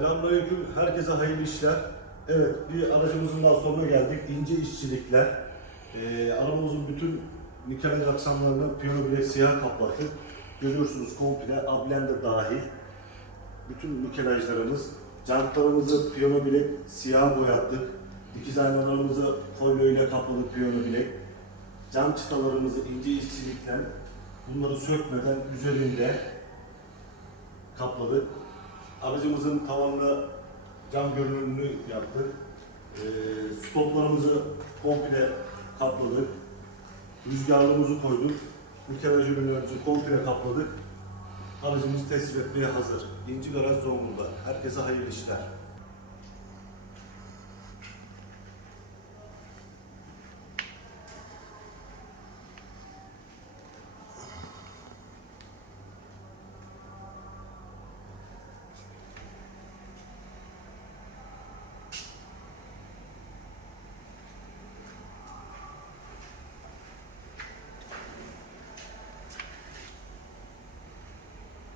Selamünaleyküm, herkese hayırlı işler. Evet, bir aracımızın daha sonuna geldik. İnce işçilikler. Ee, arabamızın bütün nikelaj aksamlarını piyano bilek siyah kaplattık. Görüyorsunuz komple, ablen dahil. Bütün nikelajlarımız. Jantlarımızı piyano bilek siyah boyattık. Dikiz aynalarımızı folyo ile kapladık piyano bilek. Cam çıtalarımızı ince işçilikten bunları sökmeden üzerinde kapladık. Aracımızın tavanına cam görünümünü yaptık. Ee, stoplarımızı komple kapladık. Rüzgarlığımızı koyduk. Nikelaj ürünlerimizi komple kapladık. Aracımızı teslim etmeye hazır. İnci Garaj Zonguldak. Herkese hayırlı işler.